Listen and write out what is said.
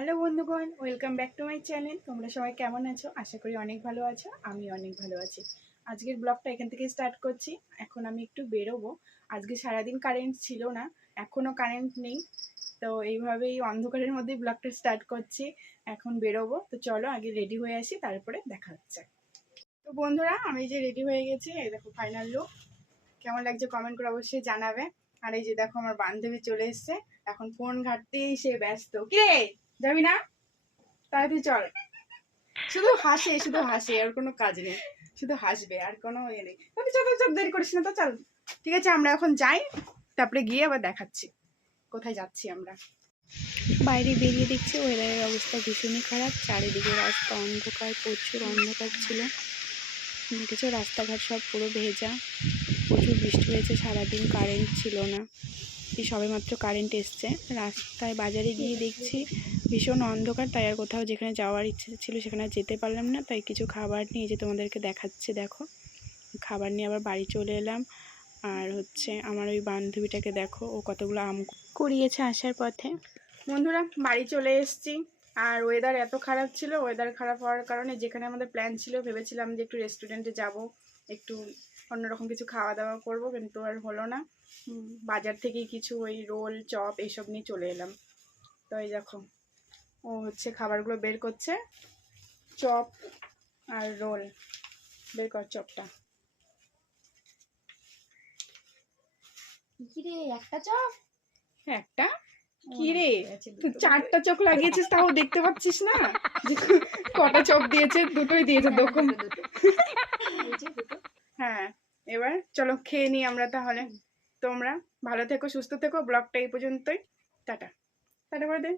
Hello বন্ধুগণ, welcome back to my channel. তোমরা সবাই কেমন আছো? আশা করি অনেক ভালো আছো, আমি অনেক ভালো আছি। আজকের ব্লগটা এখান থেকে স্টার্ট করছি। এখন আমি একটু বেরোবো। আজকে সারাদিন কারেন্ট ছিল না এখনও কারেন্ট নেই। তো এইভাবেই অন্ধকারের মধ্যেই ব্লগটা স্টার্ট করছি। এখন বেরোবো। তো চলো আগে রেডি হয়ে আসি, তারপরে দেখা হচ্ছে। তো বন্ধুরা, আমি যে রেডি হয়ে গেছি, এই দেখো ফাইনাল লুক। কেমন লাগছে কমেন্ট করে অবশ্যই জানাবে। আর এই যে দেখো আমার বান্ধবী চলে এসছে। এখন ফোন ঘাটতেই সে ব্যস্ত। কিরে? যাবি না? তাড়াতাড়ি চল। শুধু হাসে শুধু হাসে, আর কোনো কাজ নেই। শুধু হাসবে, আর কোনো ইয়ে নেই। তাহলে চল চল দেরি করিস না তো, চল। ঠিক আছে, আমরা এখন যাই। তারপরে গিয়ে আবার দেখাচ্ছি। কোথায় যাচ্ছি আমরা? বাইরে বেরিয়ে দেখছি ওয়েদারের অবস্থা ভীষণই খারাপ। চারিদিকে রাস্তা অন্ধকার, প্রচুর অন্ধকার ছিল। দেখেছ, রাস্তাঘাট সব পুরো ভেজা। প্রচুর বৃষ্টি হয়েছে, সারাদিন কারেন্ট ছিল না। এই সবেমাত্র কারেন্ট এসছে। রাস্তায় বাজারে গিয়ে দেখছি ভীষণ অন্ধকার, তাই আর কোথাও যেখানে যাওয়ার ইচ্ছে ছিল সেখানে যেতে পারলাম না। তাই কিছু খাবার নিয়ে যে তোমাদেরকে দেখাচ্ছে, দেখো। খাবার নিয়ে আবার বাড়ি চলে এলাম। আর হচ্ছে আমার ওই বান্ধবীটাকে দেখো, ও কতগুলো আম কুড়িয়েছে আসার পথে। বন্ধুরা, বাড়ি চলে এসেছি। আর ওয়েদার এত খারাপ ছিল ওয়েদার খারাপ হওয়ার কারণে যেখানে আমাদের প্ল্যান ছিল, ভেবেছিলাম যে একটু রেস্টুরেন্টে যাব, একটু অন্যরকম কিছু খাওয়া দাওয়া করব কিন্তু আর হলো না। বাজার থেকেই কিছু ওই রোল চপ এইসব নিয়ে চলে এলাম। তো এই দেখো ও হচ্ছে খাবারগুলো বের করছে। চপ আর রোল বের কর চপটা। কিরে একটা চপ? একটা? কি রে? তুই চারটা চোখ লাগিয়েছিস তাও দেখতে পাচ্ছিস না? কটা চোখ দিয়েছে? দুটোই দিয়েছে দোকান হ্যাঁ। এবার চলো খেয়ে নিই আমরা তাহলে। তোমরা ভালো থেকো, সুস্থ থেকো। ব্লগটা এই পর্যন্তই। টাটা। টাটা করে দে।